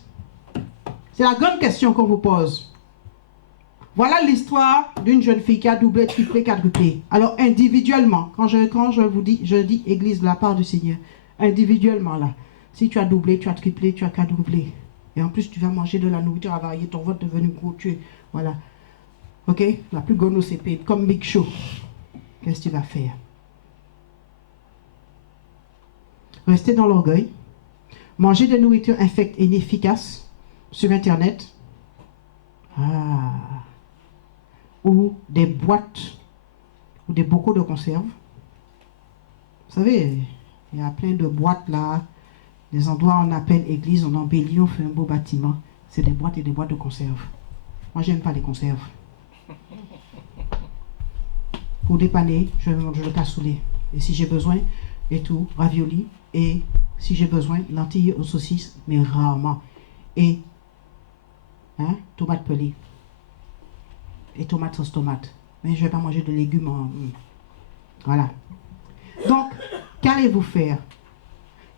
C'est la grande question qu'on vous pose. Voilà l'histoire d'une jeune fille qui a doublé, triplé, quadruplé. Alors individuellement, quand je vous dis, je dis Église de la part du Seigneur, individuellement là, si tu as doublé, tu as triplé, tu as quadruplé, et en plus tu vas manger de la nourriture avariée, ton ventre est devenu gros, voilà. Ok, la plus gonocépée, comme Big Show. Qu'est-ce que tu vas faire? Rester dans l'orgueil, manger des nourritures infectes et inefficaces sur Internet, ou des boîtes, ou des bocaux de conserve. Vous savez, il y a plein de boîtes là, des endroits où on appelle église, on embellit, on fait un beau bâtiment. C'est des boîtes et des boîtes de conserve. Moi, j'aime pas les conserves. Pour dépanner, je mange le cassoulet. Et si j'ai besoin, et tout, ravioli. Et si j'ai besoin, lentilles aux saucisses, mais rarement. Et tomates pelées. Et tomates sauce tomate. Mais je ne vais pas manger de légumes. Voilà. Donc, qu'allez-vous faire?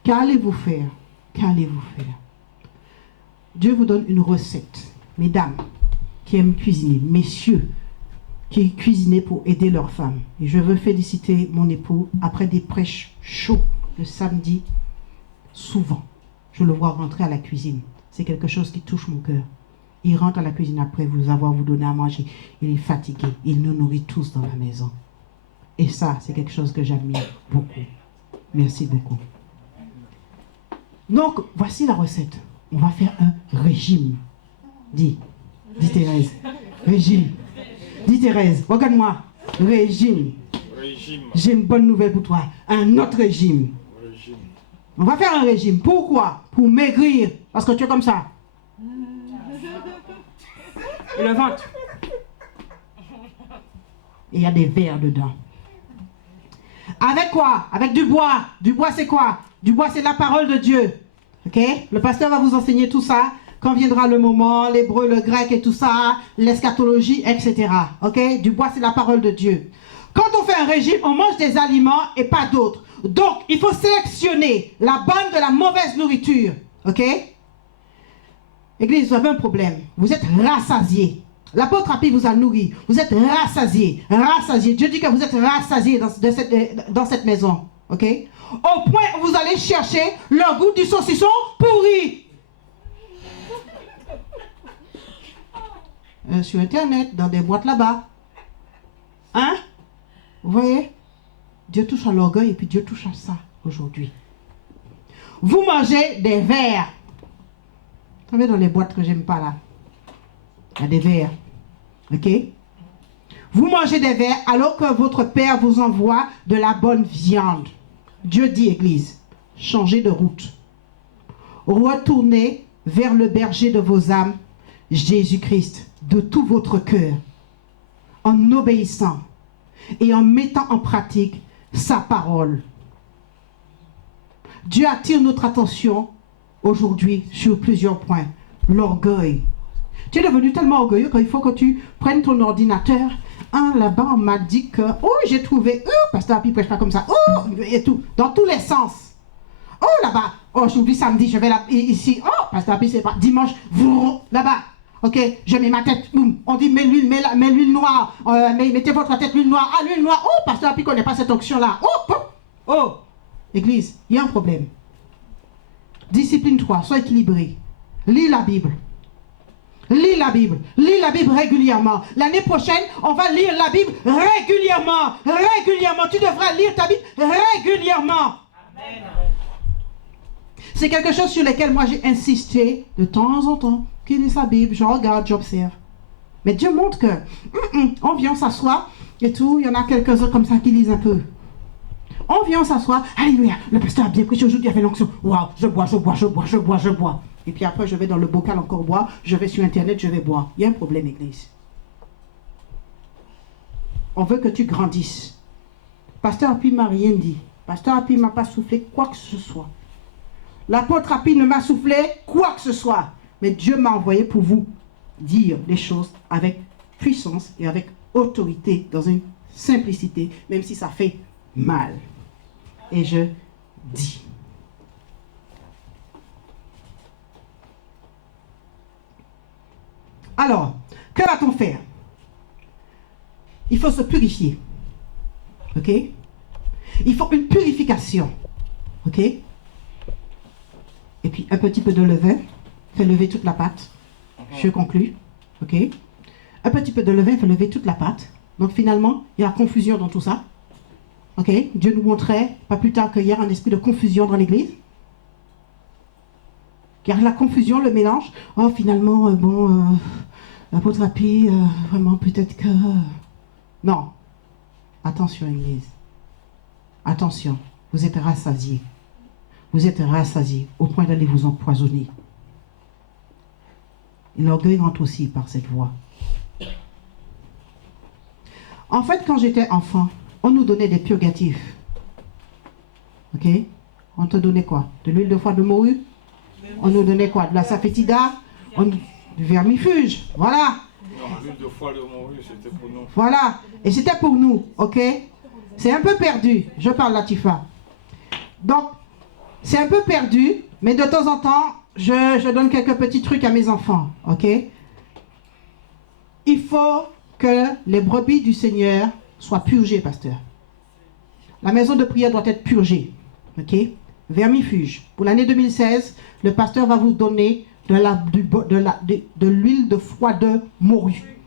Qu'allez-vous faire? Qu'allez-vous faire? Dieu vous donne une recette. Mesdames qui aiment cuisiner, messieurs qui cuisinaient pour aider leurs femmes. Et je veux féliciter mon époux. Après des prêches chauds le samedi, souvent, je le vois rentrer à la cuisine. C'est quelque chose qui touche mon cœur. Il rentre à la cuisine après vous donner à manger. Il est fatigué. Il nous nourrit tous dans la maison. Et ça, c'est quelque chose que j'admire beaucoup. Merci beaucoup. Donc, voici la recette. On va faire un régime. Dis Thérèse. Régime. Dis Thérèse, regarde-moi. Régime. J'ai une bonne nouvelle pour toi. Un autre régime. On va faire un régime. Pourquoi? Pour maigrir. Parce que tu es comme ça. Et le ventre. Et il y a des vers dedans. Avec quoi? Avec du bois. Du bois, c'est quoi? Du bois, c'est la parole de Dieu. Ok? Le pasteur va vous enseigner tout ça. Quand viendra le moment, l'hébreu, le grec et tout ça, l'eschatologie, etc. Ok? Du bois, c'est la parole de Dieu. Quand on fait un régime, on mange des aliments et pas d'autres. Donc, il faut sélectionner la bonne de la mauvaise nourriture. Ok? Église, vous avez un problème. Vous êtes rassasiés. L'apôtre Happy vous a nourri. Vous êtes rassasiés. Rassasiés. Dieu dit que vous êtes rassasiés dans cette maison. Ok? Au point où vous allez chercher le goût du saucisson pourri. Sur Internet, dans des boîtes là-bas. Hein? Vous voyez? Dieu touche à l'orgueil et puis Dieu touche à ça aujourd'hui. Vous mangez des vers. Vous savez, dans les boîtes que j'aime pas là, il y a des vers. Ok? Vous mangez des vers alors que votre Père vous envoie de la bonne viande. Dieu dit, Église, changez de route. Retournez vers le berger de vos âmes, Jésus-Christ, de tout votre cœur, en obéissant et en mettant en pratique sa parole. Dieu attire notre attention aujourd'hui sur plusieurs points. L'orgueil. Tu es devenu tellement orgueilleux qu'il faut que tu prennes ton ordinateur. Là-bas, on m'a dit que, j'ai trouvé, pasteur Happy prêche pas comme ça, et tout, dans tous les sens. Là-bas, aujourd'hui, samedi, je vais là, ici, pasteur Happy, c'est pas, dimanche, là-bas. Ok, je mets ma tête, on dit mets l'huile noire, mettez votre tête l'huile noire, l'huile noire, pasteur Happy connaît pas cette onction-là, Église, il y a un problème. Discipline-toi, sois équilibré, lis la Bible. Lis la Bible régulièrement. L'année prochaine, on va lire la Bible régulièrement. Régulièrement, tu devras lire ta Bible régulièrement. Amen. C'est quelque chose sur lequel moi j'ai insisté de temps en temps. Qui lit sa Bible, je regarde, j'observe. Mais Dieu montre que on vient s'asseoir et tout, il y en a quelques-uns comme ça qui lisent un peu. On vient, on s'assoit. Alléluia, le pasteur a bien prêché aujourd'hui, il y avait l'onction. Waouh, je bois. Et puis après, je vais dans le bocal encore boire. Je vais sur Internet, je vais boire. Il y a un problème, église. On veut que tu grandisses. Pasteur Api m'a rien dit. Pasteur Api m'a pas soufflé quoi que ce soit. L'apôtre Api ne m'a soufflé quoi que ce soit. Mais Dieu m'a envoyé pour vous dire les choses avec puissance et avec autorité, dans une simplicité, même si ça fait mal. Et je dis. Alors, que va-t-on faire? Il faut se purifier. Ok? Il faut une purification. Ok? Et puis un petit peu de levain fait lever toute la pâte. Je conclus. Ok? Un petit peu de levain fait lever toute la pâte. Donc finalement, il y a la confusion dans tout ça. Ok? Dieu nous montrait, pas plus tard qu'hier, un esprit de confusion dans l'église. Car la confusion, le mélange. Oh, finalement, l'apôtre Api, vraiment, peut-être que... Non. Attention, église. Attention. Vous êtes rassasiés. Vous êtes rassasiés au point d'aller vous empoisonner. Et l'orgueil rentre aussi par cette voie. En fait, quand j'étais enfant, on nous donnait des purgatifs. Ok? On te donnait quoi? De l'huile de foie de morue? On nous donnait quoi? De la safétida? Du vermifuge. Voilà. Non, l'huile de foie de morue, c'était pour nous. Voilà. Et c'était pour nous. Ok? C'est un peu perdu. Je parle Latifa. Donc, c'est un peu perdu, mais de temps en temps, je donne quelques petits trucs à mes enfants. Ok? Il faut que les brebis du Seigneur soient purgées, pasteur. La maison de prière doit être purgée. Ok? Vermifuge. Pour l'année 2016, le pasteur va vous donner de l'huile de foie de morue.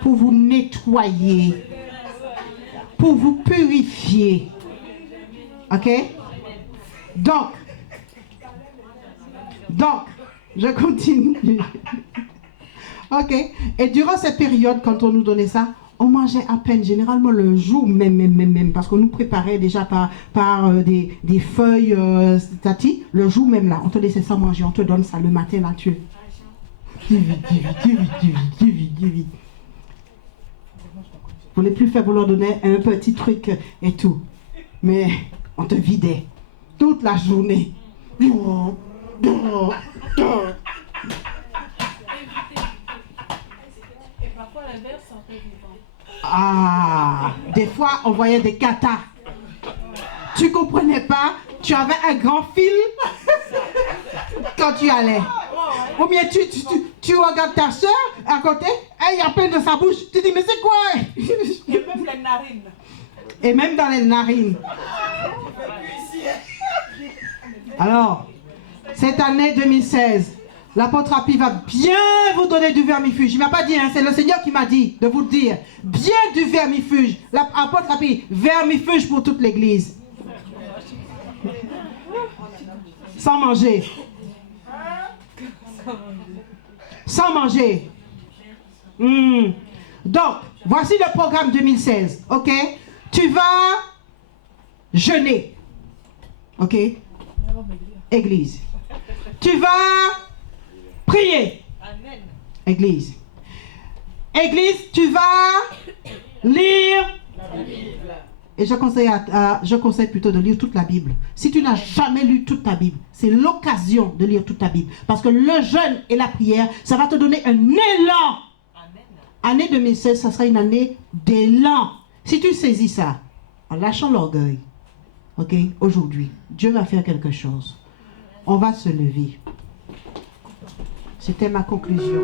Pour vous nettoyer. Pour vous purifier. Ok? Donc, je continue. Ok? Et durant cette période, quand on nous donnait ça, on mangeait à peine, généralement le jour même, parce qu'on nous préparait déjà par des feuilles tati, le jour même là, on te laissait ça manger, on te donne ça le matin là, tu vis. Pour les plus faibles, on leur donnait un petit truc et tout. Mais on te vidait toute la journée. Et parfois l'inverse, c'est un peu vivant. Ah, des fois, on voyait des katas. Tu comprenais pas, tu avais un grand fil quand tu allais. Ou bien tu regardes ta soeur à côté, et il y a plein de sa bouche. Tu dis, mais c'est quoi? Et même les narines. Et même dans les narines. Alors, cette année 2016, l'apôtre Api va bien vous donner du vermifuge. Il ne m'a pas dit, hein, c'est le Seigneur qui m'a dit de vous le dire. Bien du vermifuge. L'apôtre Api, vermifuge pour toute l'église. Sans manger. Sans manger. Donc, voici le programme 2016. Ok? Tu vas jeûner. Ok? Église. Tu vas prier. Amen. Église. Église, tu vas lire. Et je conseille plutôt de lire toute la Bible. Si tu n'as jamais lu toute ta Bible, c'est l'occasion de lire toute ta Bible. Parce que le jeûne et la prière, ça va te donner un élan. Amen. Année 2016, ça sera une année d'élan. Si tu saisis ça, en lâchant l'orgueil, ok, aujourd'hui, Dieu va faire quelque chose. On va se lever. C'était ma conclusion.